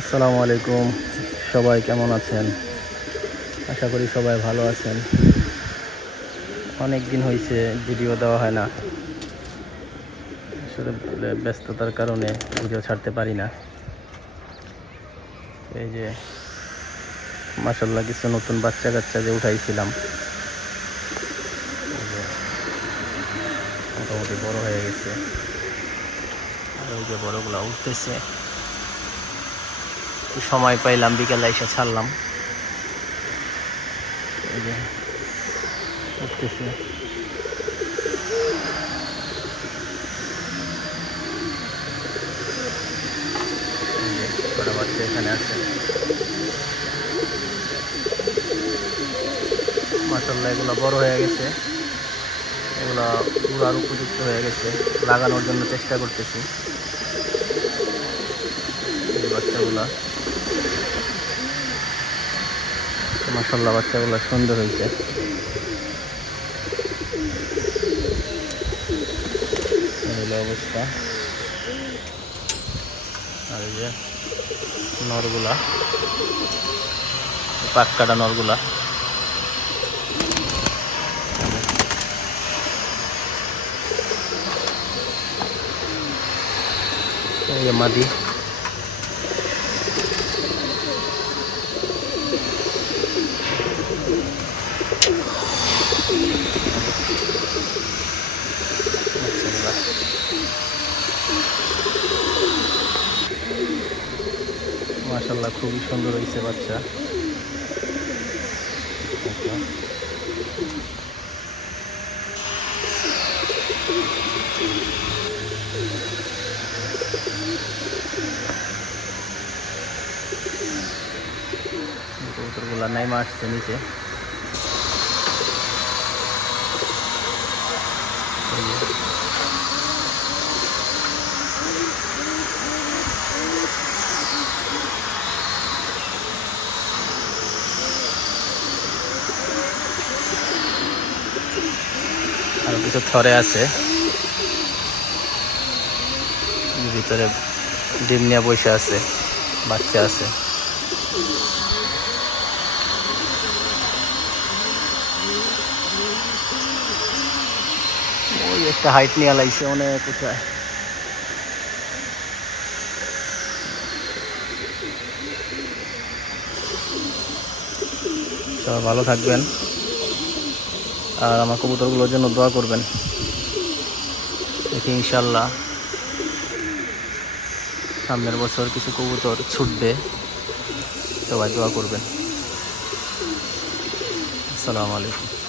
আসসালামু আলাইকুম। সবাই কেমন আছেন? আশা করি সবাই ভালো আছেন। অনেক দিন হয়েছে ভিডিও দেওয়া হয় না, আসলে ব্যস্ততার কারণে ভিডিও ছাড়তে পারি না। এই যে মাশাআল্লাহ কিছু নতুন বাচ্চা কাচ্চা যে উঠাইছিলাম, এই যে মোটামুটি বড় হয়ে গেছে। আর ওই যে বড়গুলো উঠতেছে, সময় পাইলাম বিকেলে এসে ছাড়লাম। এই যে উঠতেছে, এই যে বড় বাচ্চা এখানে আছে। মাশাআল্লাহ এগুলো বড় হয়ে গেছে, এগুলো উড়ার উপযুক্ত হয়ে গেছে, লাগানোর জন্য চেষ্টা করতেছি। এই বাচ্চাগুলা মাশাআল্লাহ, বাচ্চাগুলো সুন্দর হয়েছে। এই হলো অবস্থা। আর এই যে নরগুলা, পাক কাটা নরগুলা, এই যে মাদি। মাশাআল্লাহ খুবই সুন্দর হয়েছে বাচ্চা। কবুতরগুলা নাইমা আসছে নিচে। আরো কিছু থরে আছে, ভিতরে ডিম নিয়ে বসে আছে, বাচ্চা আছে। ওই একটা হাইট নিয়ে লাইছে অনেক কোথায়। সবাই ভালো থাকবেন, আর আমার কবুতরগুলোর জন্য দোয়া করবেন। দেখি ইনশাল্লাহ সামনের বছর কিছু কবুতর ছুটবে, সবাই দোয়া করবেন। আসসালামু আলাইকুম।